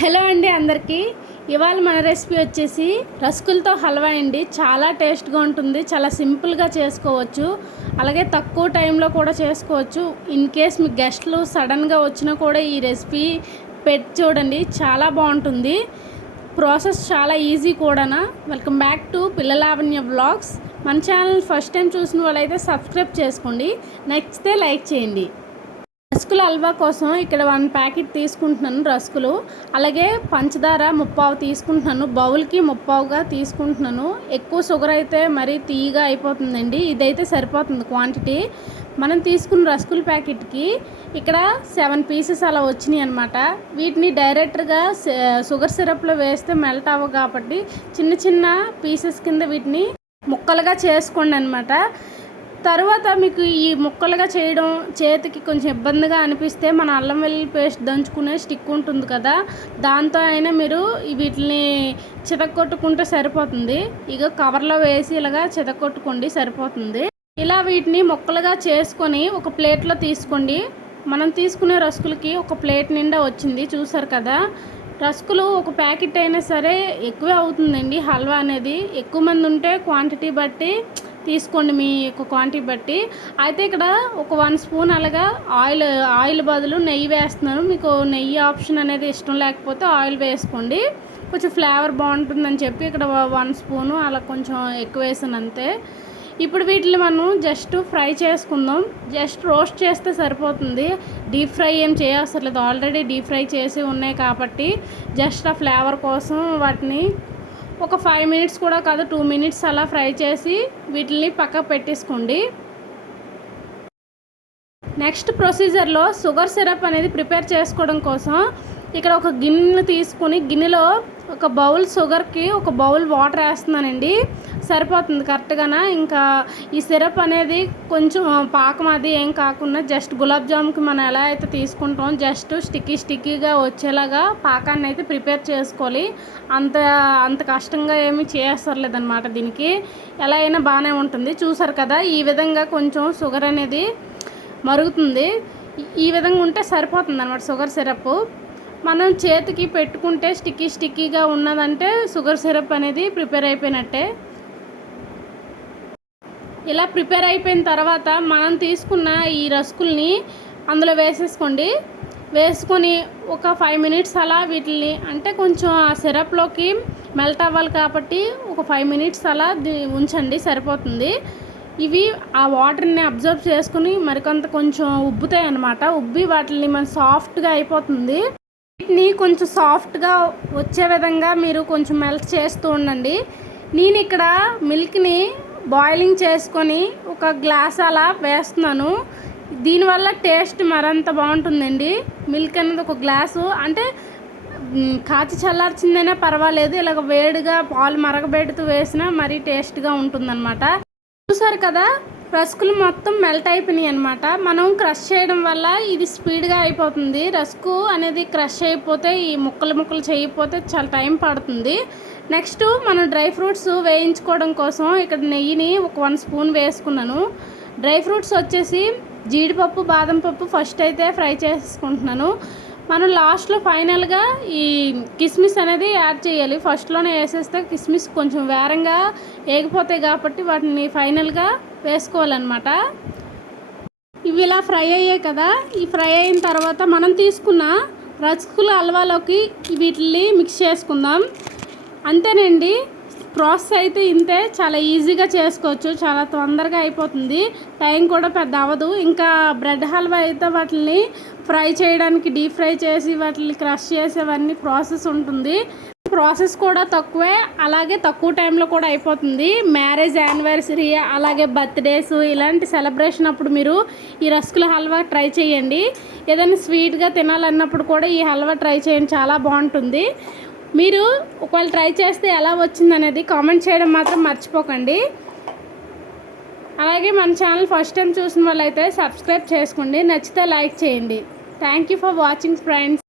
Hello అండి అందరికీ. ఇవాళ మన రెసిపీ వచ్చేసి రస్కులతో హల్వా అండి. చాలా టేస్ట్గా ఉంటుంది. చాలా సింపుల్గా చేసుకోవచ్చు. అలాగే తక్కువ టైంలో కూడా చేసుకోవచ్చు. ఇన్ కేస్ మీ గెస్ట్లు సడన్గా వచ్చినా కూడా ఈ రెసిపీ పెట్టి చూడండి. చాలా బాగుంటుంది. ప్రాసెస్ చాలా ఈజీ కూడానా. Welcome back to Pilla Lavanya blogs మన ఛానల్ ఫస్ట్ టైం చూసిన వాళ్ళైతే సబ్స్క్రైబ్ చేసుకోండి. నచ్చితే లైక్ చేయండి. రస్కుల హల్వా కోసం ఇక్కడ వన్ ప్యాకెట్ తీసుకుంటున్నాను రస్కులు. అలాగే పంచదార ముప్పావు తీసుకుంటున్నాను. బౌల్కి ముప్పావుగా తీసుకుంటున్నాను. ఎక్కువ షుగర్ అయితే మరీ తీయగా అయిపోతుందండి. ఇదైతే సరిపోతుంది క్వాంటిటీ. మనం తీసుకున్న రస్కుల ప్యాకెట్కి ఇక్కడ సెవెన్ పీసెస్ అలా వచ్చినాయి అనమాట వీటిని డైరెక్ట్గా షుగర్ సిరప్లో వేస్తే మెల్ట్ అవ్వ కాబట్టి చిన్న చిన్న పీసెస్ కింద వీటిని ముక్కలుగా చేసుకోండి అనమాట తర్వాత మీకు ఈ ముక్కలుగా చేయడం చేతికి కొంచెం ఇబ్బందిగా అనిపిస్తే మన అల్లం వెల్లుల్లి పేస్ట్ దంచుకునే స్టిక్ ఉంటుంది కదా దాంతో అయినా మీరు వీటిని చితక్కొట్టుకుంటే సరిపోతుంది. ఇక కవర్లో వేసి ఇలాగా చితక్కొట్టుకోండి సరిపోతుంది. ఇలా వీటిని ముక్కలుగా చేసుకొని ఒక ప్లేట్లో తీసుకోండి. మనం తీసుకునే రస్కులకి ఒక ప్లేట్ నిండా వచ్చింది చూసారు కదా. రస్కులు ఒక ప్యాకెట్ అయినా సరే ఎక్కువే అవుతుందండి హల్వా అనేది. ఎక్కువ మంది ఉంటే క్వాంటిటీ బట్టి తీసుకోండి మీ యొక్క క్వాంటిటీ బట్టి. అయితే ఇక్కడ ఒక వన్ స్పూన్ అలాగా ఆయిల్ ఆయిల్ బదులు నెయ్యి వేస్తున్నాను మీకు నెయ్యి ఆప్షన్ అనేది ఇష్టం లేకపోతే ఆయిల్ వేసుకోండి. కొంచెం ఫ్లేవర్ బాగుంటుందని చెప్పి ఇక్కడ వన్ స్పూను అలా కొంచెం ఎక్కువ వేసాను అంతే. ఇప్పుడు వీటిని మనం జస్ట్ ఫ్రై చేసుకుందాం. జస్ట్ రోస్ట్ చేస్తే సరిపోతుంది. డీప్ ఫ్రై ఏం చేయవసరం ఆల్రెడీ డీప్ ఫ్రై చేసి ఉన్నాయి కాబట్టి జస్ట్ ఆ ఫ్లేవర్ కోసం వాటిని ఒక ఫైవ్ మినిట్స్ కూడా కాదు టూ మినిట్స్ అలా ఫ్రై చేసి వీటిని పక్కకు పెట్టేసుకోండి. నెక్స్ట్ ప్రొసీజర్లో షుగర్ సిరప్ అనేది ప్రిపేర్ చేసుకోవడం కోసం ఇక్కడ ఒక గిన్నె తీసుకుని గిన్నెలో ఒక బౌల్ షుగర్కి ఒక బౌల్ వాటర్ వేస్తున్నానండి. సరిపోతుంది కరెక్ట్గానా? ఇంకా ఈ సిరప్ అనేది కొంచెం పాకం అది ఏం కాకుండా జస్ట్ గులాబ్ జామ్కి మనం ఎలా అయితే తీసుకుంటాం జస్ట్ స్టిక్కీ స్టిక్కీగా వచ్చేలాగా పాకాన్ని అయితే ప్రిపేర్ చేసుకోవాలి. అంత అంత కష్టంగా ఏమీ చేయక్కర్లేదన్నమాట దీనికి. ఎలా అయినా బాగానే ఉంటుంది. చూసారు కదా ఈ విధంగా కొంచెం షుగర్ అనేది మరుగుతుంది. ఈ విధంగా ఉంటే సరిపోతుంది అనమాట షుగర్ సిరప్. మనం చేతికి పెట్టుకుంటే స్టిక్కీ స్టిక్కీగా ఉన్నదంటే షుగర్ సిరప్ అనేది ప్రిపేర్ అయిపోయినట్టే. ఇలా ప్రిపేర్ అయిపోయిన తర్వాత మనం తీసుకున్న ఈ రస్కుల్ని అందులో వేసేసుకోండి. వేసుకొని ఒక ఫైవ్ మినిట్స్ అలా వీటిని అంటే కొంచెం ఆ సిరప్లోకి మెల్ట్ అవ్వాలి కాబట్టి ఒక ఫైవ్ మినిట్స్ అలా ఉంచండి సరిపోతుంది. ఇవి ఆ వాటర్ని అబ్జర్వ్ చేసుకుని మరికొంత కొంచెం ఉబ్బుతాయి అన్నమాట ఉబ్బి వాటిని మన సాఫ్ట్గా అయిపోతుంది. వీటిని కొంచెం సాఫ్ట్గా వచ్చే విధంగా మీరు కొంచెం మెల్ట్ చేస్తూ ఉండండి. నేను ఇక్కడ మిల్క్ని బాయిలింగ్ చేసుకొని ఒక గ్లాస్ అలా వేస్తున్నాను. దీనివల్ల టేస్ట్ మరింత బాగుంటుందండి. మిల్క్ అనేది ఒక గ్లాసు అంటే కాచి చల్లార్చిందైనా పర్వాలేదు. ఇలాగ వేడిగా పాలు మరగబెడుతూ వేసినా మరీ టేస్ట్గా ఉంటుందన్నమాట. చూసారు కదా రస్కులు మొత్తం మెల్ట్ అయిపోయినాయి అనమాట మనం క్రష్ చేయడం వల్ల ఇది స్పీడ్గా అయిపోతుంది. రస్కు అనేది క్రష్ అయిపోతే ఈ ముక్కలు ముక్కలు చేయకపోతే చాలా టైం పడుతుంది. నెక్స్ట్ మనం డ్రై ఫ్రూట్స్ వేయించుకోవడం కోసం ఇక్కడ నెయ్యిని ఒక వన్ స్పూన్ వేసుకున్నాను. డ్రై ఫ్రూట్స్ వచ్చేసి జీడిపప్పు బాదం పప్పు ఫస్ట్ అయితే ఫ్రై చేసుకుంటున్నాను. మనం లాస్ట్లో ఫైనల్గా ఈ కిస్మిస్ అనేది యాడ్ చేయాలి. ఫస్ట్లోనే వేసేస్తే కిస్మిస్ కొంచెం వేరంగా వేగిపోతాయి కాబట్టి వాటిని ఫైనల్గా వేసుకోవాలన్నమాట. ఇవి ఇలా ఫ్రై అయ్యాయి కదా ఈ ఫ్రై అయిన తర్వాత మనం తీసుకున్న రసకుల హల్వాలోకి వీటిని మిక్స్ చేసుకుందాం. అంతేనండి ప్రాసెస్ అయితే ఇంతే చాలా ఈజీగా చేసుకోవచ్చు చాలా తొందరగా అయిపోతుంది. టైం కూడా పెద్ద అవ్వదు. ఇంకా బ్రెడ్ హల్వా అయితే వాటిని ఫ్రై చేయడానికి డీప్ ఫ్రై చేసి వాటిని క్రష్ చేసేవన్నీ ప్రాసెస్ ఉంటుంది. ప్రాసెస్ కూడా తక్కువే అలాగే తక్కువ టైంలో కూడా అయిపోతుంది. మ్యారేజ్ యానివర్సరీ అలాగే బర్త్డేస్ ఇలాంటి సెలబ్రేషన్ అప్పుడు మీరు ఈ రస్కుల హల్వా ట్రై చేయండి. ఏదైనా స్వీట్గా తినాలన్నప్పుడు కూడా ఈ హల్వా ట్రై చేయండి చాలా బాగుంటుంది. మీరు ఒకవేళ ట్రై చేస్తే ఎలా వచ్చిందనేది కామెంట్ చేయడం మాత్రం మర్చిపోకండి. అలాగే మన ఛానల్ ఫస్ట్ టైం చూసిన వాళ్ళైతే సబ్స్క్రైబ్ చేసుకోండి. నచ్చితే లైక్ చేయండి. Thank you for watching friends